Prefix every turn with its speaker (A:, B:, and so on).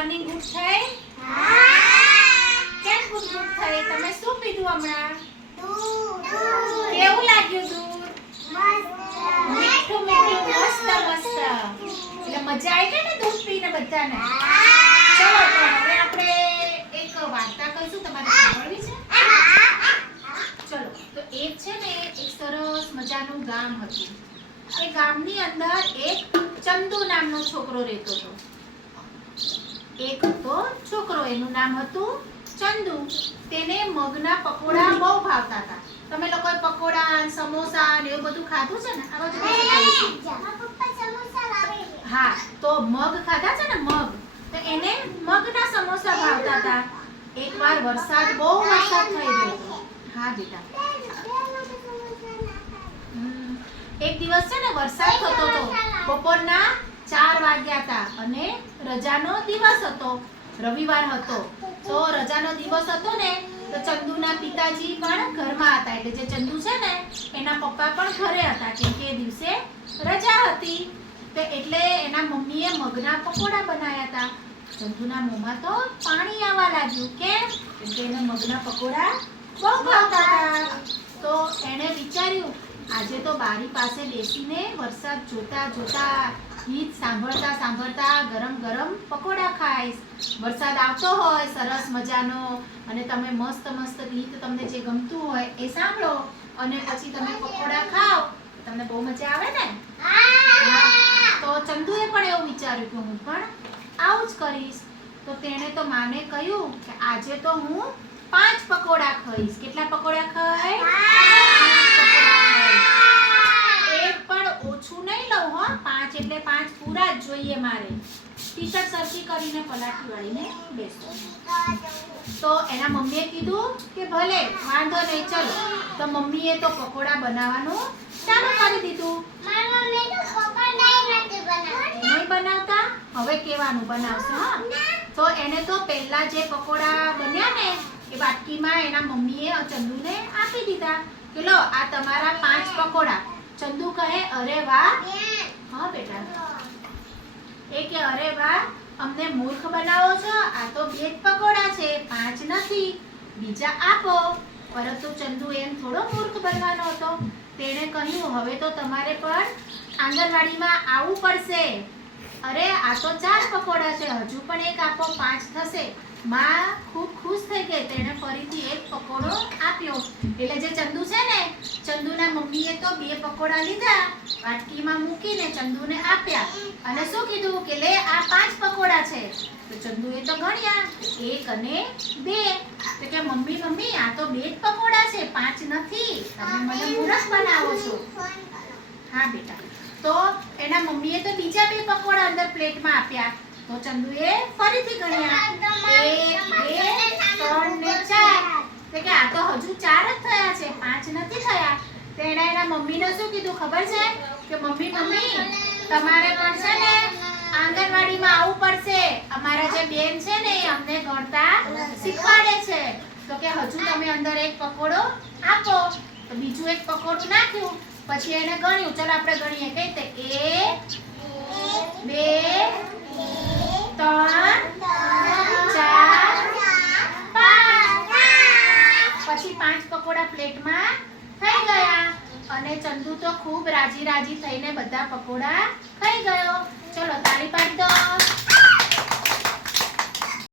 A: Morning good થઈ કેમ good good થઈ? તમે શું પીધું હમણાં? કેવું લાગ્યું દૂધ? મીઠું મીઠું મસ્ત મસ્ત. એટલે મજા આવી ગઈ ને દૂધ પીને બધાને? ચલો હવે આપણે એક વાર્તા કહીશું તમારે સાંભળવી છે? ચલો તો એ છે ને એક સરસ મજાનું ગામ હતું. એ ગામની અંદર એક ચંદુ નામનો છોકરો રહેતો હતો. એક હતો છોકરો એનું નામ હતું ચંદુ. તેને મગના પકોડા બહુ ભાવતા હતા. તમે લોકોએ પકોડા સમોસા ને એવું બધું ખાધું છે ને? આ બધું હા તો મગ ખાધા છે ને મગ? તો એને મગના સમોસા ભાવતા હતા. એકવાર વરસાદ બહુ વરસાદ થઈ ગયો. હા બેટા. એક દિવસ છે ને વરસાદ થતો હતો. બપોરના ચાર વાગ્યા હતા અને રજાનો દિવસ હતો. રવિવાર હતો. તો રજાનો દિવસ હતો ને, તો ચંદુના પિતાજી પણ ઘરમાં હતા. એટલે જે ચંદુ છે ને, એના પપ્પા પણ ઘરે હતા કેમ કે એ દિવસે રજા હતી. તો એટલે એના મમ્મીએ મગના પકોડા બનાવ્યા હતા. ચંદુના મોંમાં તો પાણી આવવા લાગ્યું. કેમ કે એને મગના પકોડા બહુ ભાવતા હતા. તો એણે વિચાર્યું, આજે તો બારી પાસે બેસીને વરસાદ જોતા જોતા ગીત સાંભળતા સાંભળતા ગરમ ગરમ પકોડા ખાઈશ. વરસાદ આવતો હોય, સરસ મજાનો, અને તમે મસ્ત મસ્ત ગીત તમને જે ગમતું હોય એ સાંભળો. અને પછી તમે પકોડા ખાઓ. તમને બહુ મજા આવે ને? તો ચંદુએ પણ એવું વિચાર્યું કે હું પણ આવું જ કરીશ. તો તેણે તો માને કહ્યું કે આજે તો હું પાંચ પકોડા ખાઈશ. કેટલા પકોડા ખાઈશ. એક પણ ઓછું નહીં. પાંચ એટલે પાંચ પૂરા જ જોઈએ મારે. ટી-શર્ટ સરખી કરીને પલાઠી વાળીને બેસો. તો એના મમ્મીએ કીધું કે ભલે, વાંધો નહીં, ચલો. તો મમ્મીએ તો પકોડા બનાવવાનું ચાલુ કરી દીધું. નહીં બનાવતા? હવે કેવાનું બનાવશે, હા. તો એને તો પહેલા જે પકોડા બન્યા ને, એ વાટકીમાં એના મમ્મીએ ચંદુને આપી દીધા કે લો, આ તમારા પાંચ પકોડા. ચંદુ કહે, અરે વાહ હા, બેટા. એ કે, અરે વાહ અમને મૂર્ખ બનાવો છો? આ તો બે પકોડા છે, પાંચ નથી. બીજા આપો. પરંતુ ચંદુ એમ થોડો મૂર્ખ બનવાનો હતો. તેણે કહ્યું, હવે તો તમારે પણ આંગણવાડીમાં આવવું પડશે. અરે, આ તો ચાર પકોડા છે. હજુ પણ એક આપો, પાંચ થશે. માં ખૂબ ખુશ થઈ ગઈ. તેણે ફરીથી એક પકોડો આપ્યો. એટલે જે ચંદુ છે ને, ચંદુના મમ્મીએ તો બે પકોડા લીધા. વાટકીમાં મૂકીને ચંદુને આપ્યા. અને શું કીધું કે, લે, આ પાંચ પકોડા છે. તો ચંદુએ તો ગણ્યા એક અને બે. તો કે, મમ્મી મમ્મી, આ તો બે જ પકોડા છે, પાંચ નથી. તમે મને મૂરખ બનાવો છો. હા, બેટા. તો એના મમ્મીએ તો બીજા બે પકોડા અંદર પ્લેટમાં આપ્યા. તો ચંદુએ ફરીથી ગણ્યા. એક, બે, ત્રણ ને ચાર. કે, આ તો હજુ ચાર જ થયા છે, પાંચ નથી થયા. તો એણે એના મમ્મીને શું કીધું ખબર છે? કે મમ્મી મમ્મી, તમારે પણ છે ને આંગણવાડીમાં આવવું પડશે. અમારા જે બેન છે ને, એ અમને ગણતા શીખવાડે છે. તો કે હજુ તમે અંદર એક પકોડો આપો. તો બીજું એક પકોડું નાખ્યું. પછી એને ગણ્યું. ચલો આપણે ગણીએ. કઈ રીતે? એક, બે, ત્રણ ખૂબ રાજી રાજી થઈને બધા પકોડા ખાઈ ગયો. ચલો તાળી પાડી દો.